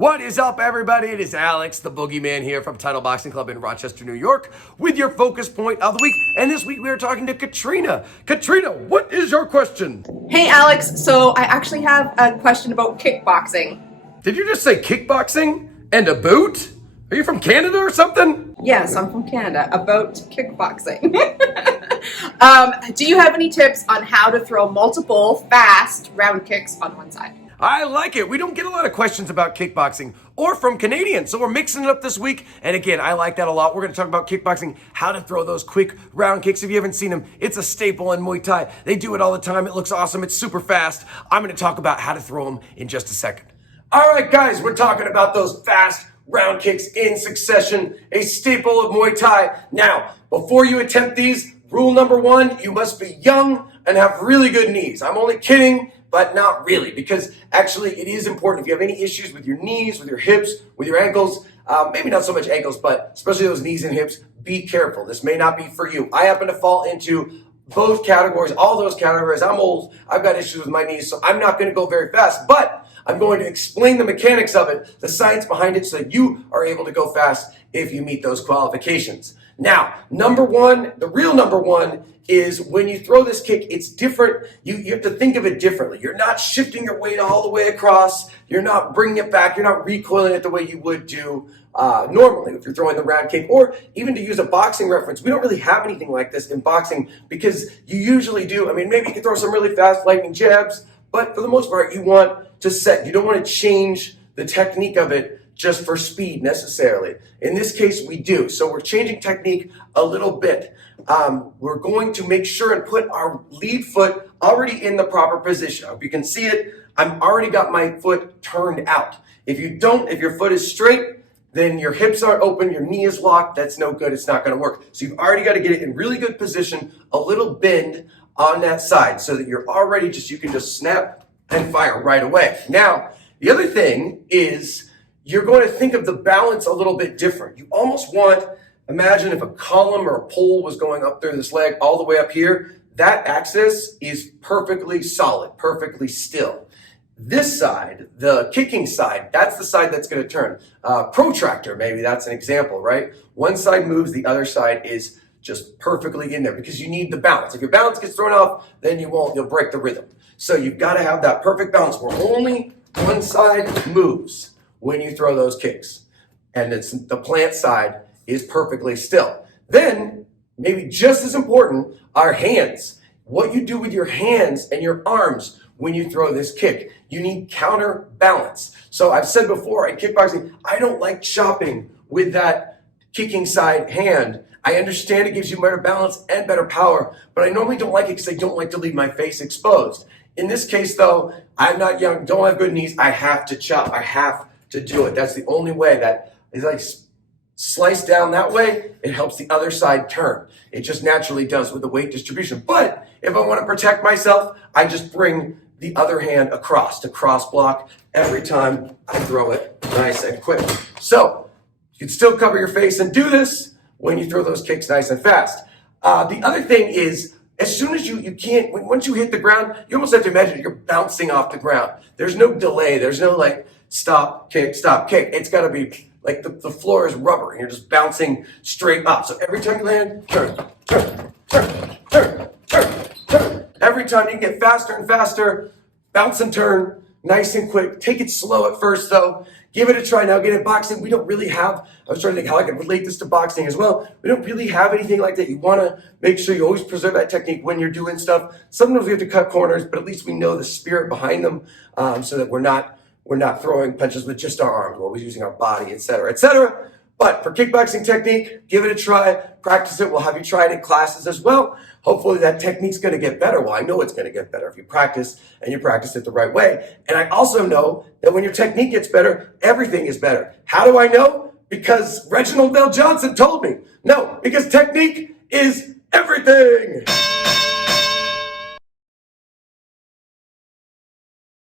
What is up, everybody? It is Alex, the Boogeyman here from Title Boxing Club in Rochester, New York, with your focus point of the week. And this week we are talking to Katrina. Katrina, what is your question? Hey, Alex. So I actually have a question about kickboxing. Did you just say kickboxing and a boot? Are you from Canada or something? Yes, I'm from Canada. About kickboxing. Do you have any tips on how to throw multiple fast round kicks on one side? I like it. We don't get a lot of questions about kickboxing or from Canadians, so we're mixing it up this week. And again, I like that a lot. We're going to talk about kickboxing, how to throw those quick round kicks. If you haven't seen them, it's a staple in Muay Thai. They do it all the time. It looks awesome. It's super fast. I'm going to talk about how to throw them in just a second. All right, guys, we're talking about those fast round kicks in succession, a staple of Muay Thai. Now, before you attempt these, rule number one, you must be young and have really good knees. I'm only kidding, but not really, because actually it is important. If you have any issues with your knees, with your hips, with your ankles, maybe not so much ankles, but especially those knees and hips, be careful. This may not be for you. I happen to fall into both categories, all those categories. I'm old, I've got issues with my knees, so I'm not gonna go very fast, but I'm going to explain the mechanics of it, the science behind it, so that you are able to go fast if you meet those qualifications. Now, number one, the real number one, is when you throw this kick, it's different. You have to think of it differently. You're not shifting your weight all the way across. You're not bringing it back. You're not recoiling it the way you would do normally if you're throwing the round kick. Or even to use a boxing reference, we don't really have anything like this in boxing because you usually do. I mean, maybe you can throw some really fast lightning jabs, but for the most part, you want to set. You don't want to change the technique of it just for speed necessarily. In this case, we do. So we're changing technique a little bit. We're going to make sure and put our lead foot already in the proper position. I hope you can see it. I've already got my foot turned out. If you don't, if your foot is straight, then your hips aren't open, your knee is locked, that's no good, it's not gonna work. So you've already got to get it in really good position, a little bend on that side so that you're already you can just snap and fire right away. Now, the other thing is, you're going to think of the balance a little bit different. You almost want, imagine if a column or a pole was going up through this leg all the way up here, that axis is perfectly solid, perfectly still. This side, the kicking side, that's the side that's going to turn. Protractor, maybe that's an example, right? One side moves, the other side is just perfectly in there because you need the balance. If your balance gets thrown off, then you'll break the rhythm. So you've got to have that perfect balance where only one side moves when you throw those kicks. And it's the plant side is perfectly still. Then, maybe just as important, our hands. What you do with your hands and your arms when you throw this kick. You need counterbalance. So I've said before, in kickboxing, I don't like chopping with that kicking side hand. I understand it gives you better balance and better power, but I normally don't like it because I don't like to leave my face exposed. In this case, though, I'm not young, don't have good knees. I have to chop. I have to do it. That's the only way that is like slice down that way. It helps the other side turn. It just naturally does with the weight distribution. But if I want to protect myself, I just bring the other hand across to cross block every time I throw it nice and quick. So you can still cover your face and do this when you throw those kicks nice and fast. The other thing is, as soon as once you hit the ground, you almost have to imagine you're bouncing off the ground. There's no delay. There's no like, stop, kick, stop, kick. It's got to be like the floor is rubber and you're just bouncing straight up. So every time you land, turn, turn, turn, turn, turn, turn. Every time you can get faster and faster, bounce and turn, nice and quick. Take it slow at first though. Give it a try. Now again, in boxing, we don't really have, I was trying to think how I could relate this to boxing as well. We don't really have anything like that. You want to make sure you always preserve that technique when you're doing stuff. Sometimes we have to cut corners, but at least we know the spirit behind them so that we're not throwing punches with just our arms. We're always using our body, etc., etc. But for kickboxing technique, give it a try, practice it. We'll have you try it in classes as well. Hopefully that technique's going to get better. Well, I know it's going to get better if you practice and you practice it the right way. And I also know that when your technique gets better, everything is better. How do I know? Because Reginald VelJohnson told me. No, because technique is everything.